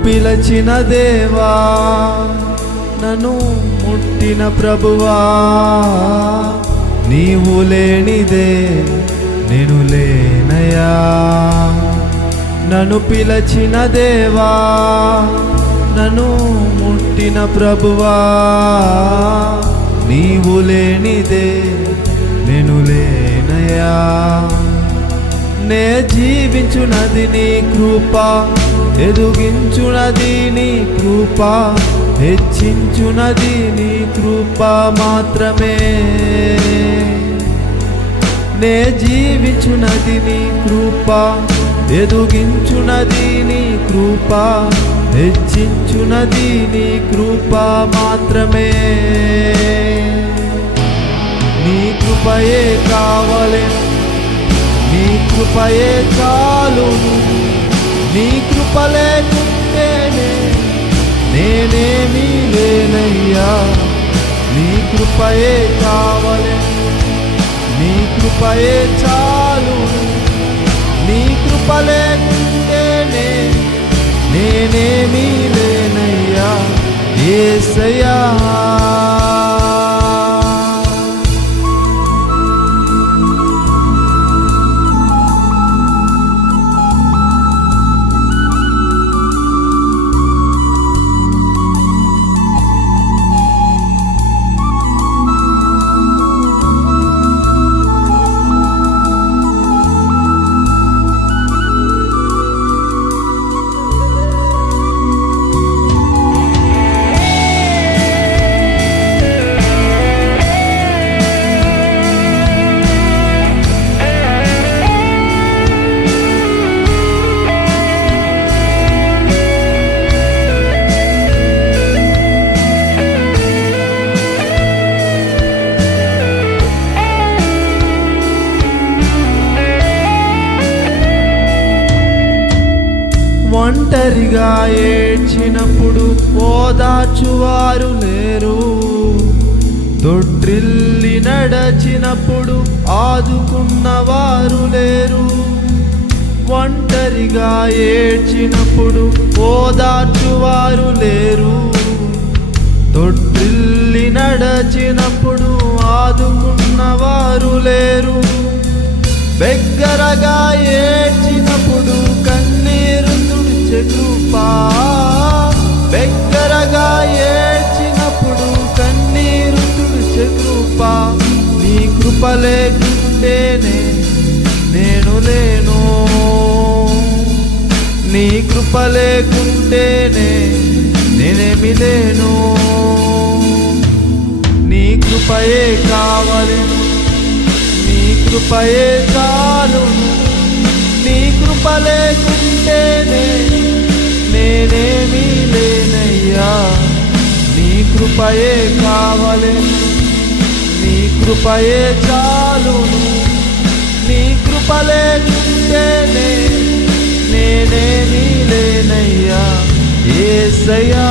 పిలచిన దేవా, నన్ను ముట్టిన ప్రభువా, నీవు లేనిదే నేను లేనయ్యా. నన్ను పిలచిన దేవా, నన్ను ముట్టిన ప్రభువా, నీవు లేనిదే నేను లేనయ్యా. నే జీవించునది నీ కృప, ఎదుగించునది నీ కృప, హెచ్చించునది నీ కృప మాత్రమే. నే జీవించునది నీ కృప, ఎదుగించునది నీ కృప, హెచ్చించునది నీ కృప మాత్రమే. నీ కృపయే కావలెను, నీ కృపయే చాలును. నీ కృప లేకుంటేనే నేనేమీ లేనయ్యా. నీ కృపయే కావలెను, నీ కృపయే చాలును. నీ కృప లేకుంటేనే నేనేమీ లేనయ్యా యేసయ్యా. ఒంటరిగా ఏడ్చినప్పుడు ఓదార్చువారు లేరు, తొట్టిల్లి నడచినప్పుడు ఆదుకున్నవారు లేరు. ఒంటరిగా ఏడ్చినప్పుడు ఓదార్చువారు లేరు, తొట్టిల్లి నడచినప్పుడు ఆదుకున్నవారు లేరు. బిగ్గరగా ఏడ్చినప్పుడు కన్నీరు తుడిచే కృప, బిగ్గరగా ఏడ్చినప్పుడు కన్నీరు తుడిచే కృప. నీ కృప లేకుంటేనే నేను లేను, నీ కృప లేకుంటేనే నేనేమి లేను. నీ కృపయే కావలెను, నీ కృపయే చాలును. నీ కృప లేకుంటేనే నేనేమీ లేనయ్యా. నీ కృపయే కావలెను, నీ కృపయే చాలును. నీ కృప లేకుంటేనే నేనేమీ లేనయ్యా యేసయ్యా.